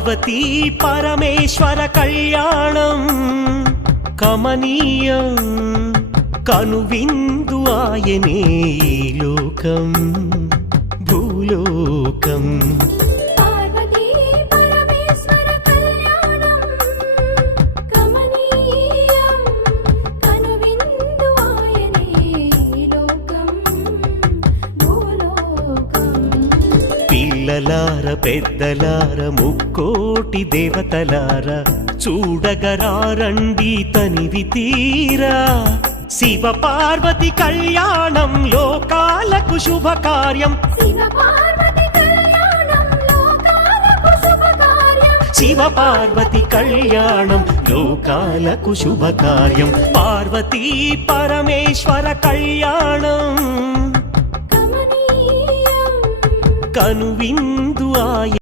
పార్వతీ పరమేశ్వర కళ్యాణం కమనీయం కనువిందు ఆయనే ఈ లోకం భూలోకం. పార్వతీ పరమేశ్వర కళ్యాణం కమనీయం కనువిందు ఆయనే ఈ లోకం భూలోకం. పిల్లలార పెద్దలార ముక్కోటి దేవతలార చూడగరారండి తనివి తీరా. శివ పార్వతి కళ్యాణం లోకాలకు శుభకార్యం. శివ పార్వతి కళ్యాణం లోకాలకు శుభకార్యం. శివ పార్వతి కళ్యాణం లోకాలకు శుభకార్యం. పార్వతీ పరమేశ్వర కళ్యాణం కమనీయం కనువిందు ఆయ